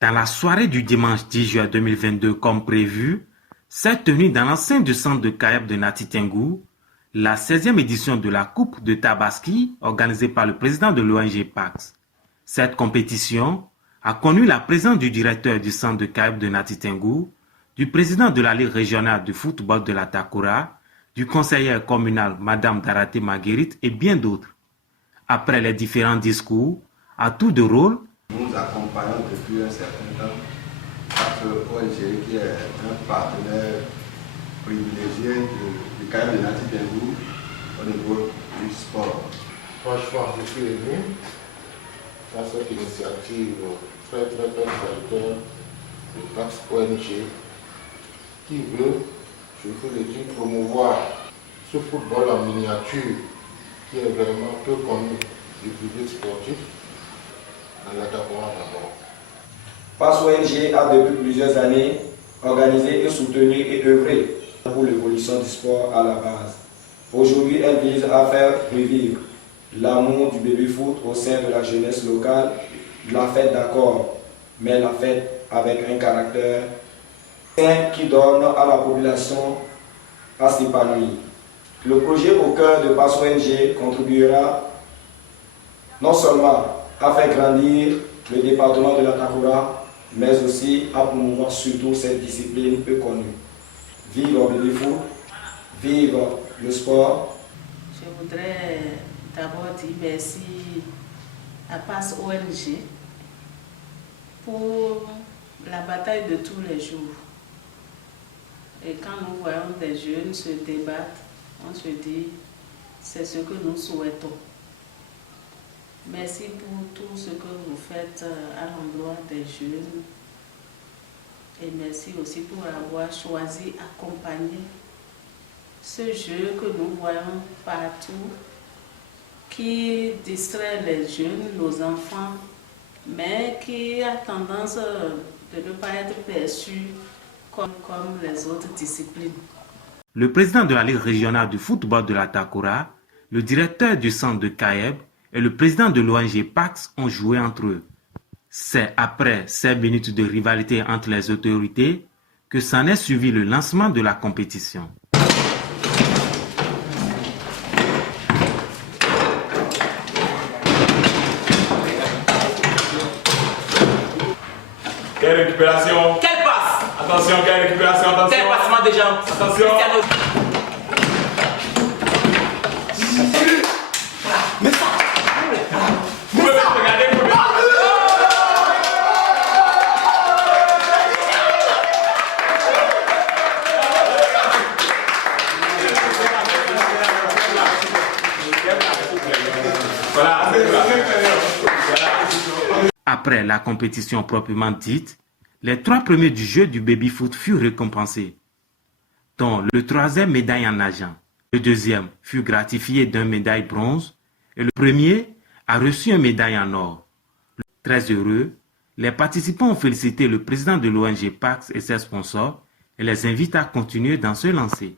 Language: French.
Dans la soirée du dimanche 10 juin 2022 comme prévu, s'est tenue dans l'enceinte du centre de Kayeb de Nati Tengou la 16e édition de la Coupe de Tabaski organisée par le président de l'ONG PAX. Cette compétition a connu la présence du directeur du centre de Kayeb de Nati Tengou, du président de la Ligue régionale de football de la Takura, du conseiller communal Madame Daraté Marguerite et bien d'autres. Après les différents discours, à tour de rôle, nous accompagnons depuis un certain temps notre ONG qui est un partenaire privilégié du Kayeb de Nati Tengou au niveau du sport. Franchement, je suis ému à cette initiative très salutaire de PAX ONG qui veut, je veux le dire, promouvoir ce football en miniature qui est vraiment peu connu du public sportif dans la Takura d'abord. PAX ONG a depuis plusieurs années organisé et soutenu et œuvré pour l'évolution du sport à la base. Aujourd'hui, elle vise à faire revivre l'amour du baby-foot au sein de la jeunesse locale, la fête d'accord, mais la fête avec un caractère qui donne à la population à s'épanouir. Le projet au cœur de PAX ONG contribuera non seulement à faire grandir le département de la Takura, mais aussi à promouvoir surtout cette discipline peu connue. Vive le baby-foot, vive le sport. Je voudrais d'abord dire merci à PAX ONG pour la bataille de tous les jours. Et quand nous voyons des jeunes se débattre, on se dit c'est ce que nous souhaitons. Merci pour tout ce que vous faites à l'endroit des jeunes. Et merci aussi pour avoir choisi d'accompagner ce jeu que nous voyons partout, qui distrait les jeunes, nos enfants, mais qui a tendance de ne pas être perçu comme les autres disciplines. Le président de la Ligue régionale de football de la Takura, le directeur du centre de Kayeb et le président de l'ONG PAX ont joué entre eux. C'est après 5 minutes de rivalité entre les autorités que s'en est suivi le lancement de la compétition. Quelle récupération? Quelle passe? Attention, quelle récupération? Attention! Quel passement de jambes? Attention! Mais ça! Vous pouvez regarder, vous pouvez... Voilà, Après la compétition proprement dite, les 3 premiers du jeu du baby-foot furent récompensés, dont le 3e médaille en argent. Le 2e fut gratifié d'une médaille bronze et le 1er a reçu une médaille en or. Très heureux, les participants ont félicité le président de l'ONG PAX et ses sponsors et les invitent à continuer dans ce lancer.